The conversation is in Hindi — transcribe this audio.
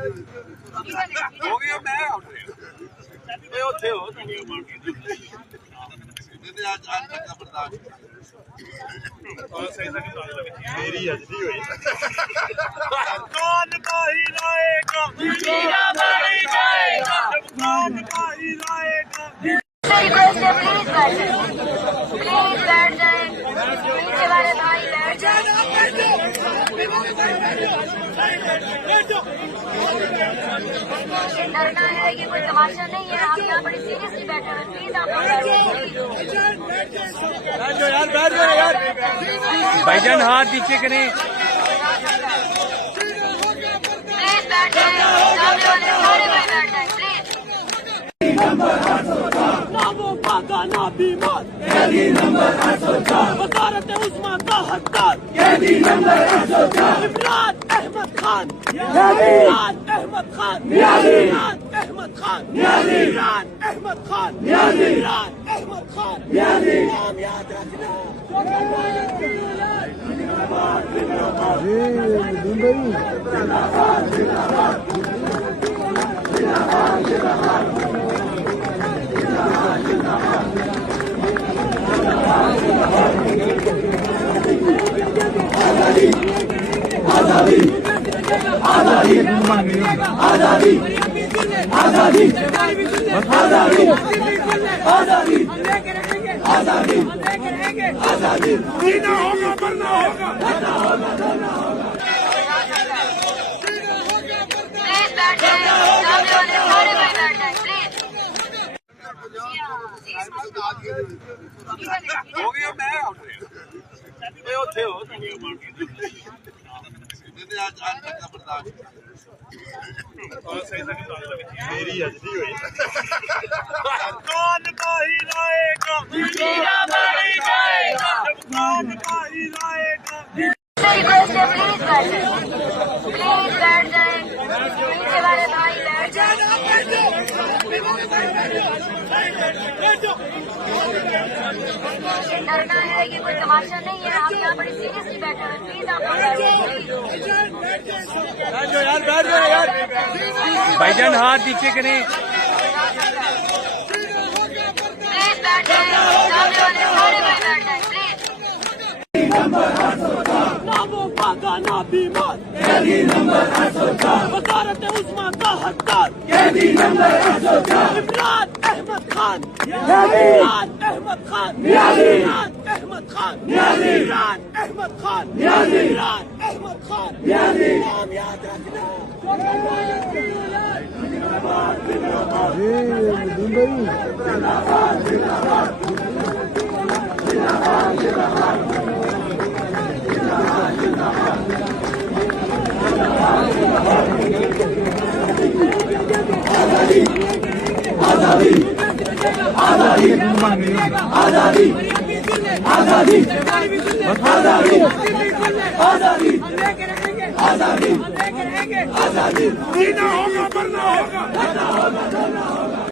हो गया मैं ਉੱਥੇ ਹੋ आज आज तक का बर्दाश्त मेरी अजदी हुई कौन भाई लाएगा जीना भाई जाएगा कौन भाई लाएगा प्लीज बैठ जाए पीछे वाले भाई बैठ जाए डरना है ये कोई तमाशा नहीं है आप यहाँ बड़ी सीरियसली बैठे हैं प्लीज आप बैठ जाओ यार भाईजान हाथ नीचे करें प्लीज बैठ जाए सामने वाले सारे भाई बैठ जाए प्लीज ना वो भागा ना बीमार कैदी नंबर 804 वजारत उस्मान का हकदार कैदी नंबर 804 इमरान अहमद खान इमरान अहमद खान इमरान अहमद खान इमरान अहमद खान इमरान अहमद खान नाम याद रखना आजादी आजादी आजादी आजादी आजादी आजादी आजादी आजादी जीना होगा मरना होगा प्लीज बैठ जाए सामने वाले सारे भाई बैठ जाए प्लीज हो गया मैं ਉੱਥੇ ਹੋ आज आज तक का बर्दाश्त मेरी अजदी हुई कौन भाई लाएगा जीना भाई जाएगा कौन भाई लाएगा प्लीज बैठ जाए पीछे वाले भाई बैठ जाए डरना है ये कोई तमाशा नहीं है आप यहाँ बड़ी सीरियसली बैठे हैं प्लीज आप बैठ जाओ यार भाईजान हाथ नीचे करें प्लीज बैठ जाए सामने वाले सारे भाई बैठ जाए प्लीज ना वो भागा ना बीमार कैदी नंबर 804 वजारत उस्मान का हकदार कैदी नंबर 804 इमरान अहमद खान इमरान अहमद खान इमरान अहमद खान इमरान अहमद खान इमरान अहमद खान नाम याद रखना आजादी आजादी आजादी आजादी आजादी आजादी आजादी आजादी आजादी जीना होगा मरना होगा